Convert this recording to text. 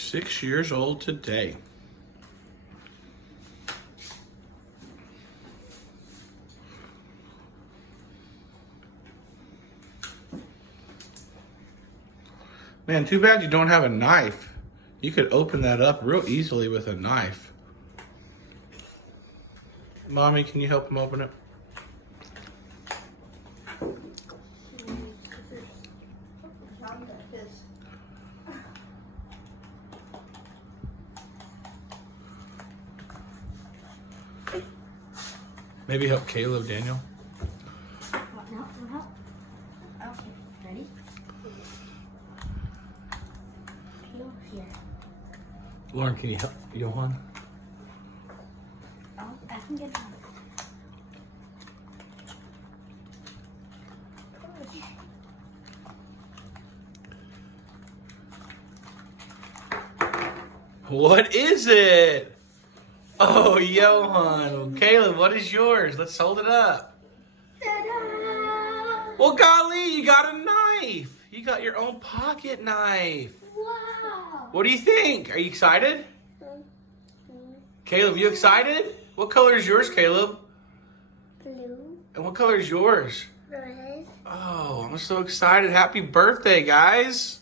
6 years old today. Man, too bad you don't have a knife. You could open that up real easily with a knife. Mommy, can you help him open it? Maybe help Caleb, Daniel. No. Okay, ready? Here. Lauren, can you help Johan? Oh, I can get one. What is it? Oh, Johan. Caleb, what is yours? Let's hold it up. Ta-da! Well, golly, you got a knife. You got your own pocket knife. Wow! What do you think? Are you excited? Caleb, you excited? What color is yours, Caleb? Blue, And what color is yours? red. Oh, I'm so excited. Happy birthday, guys.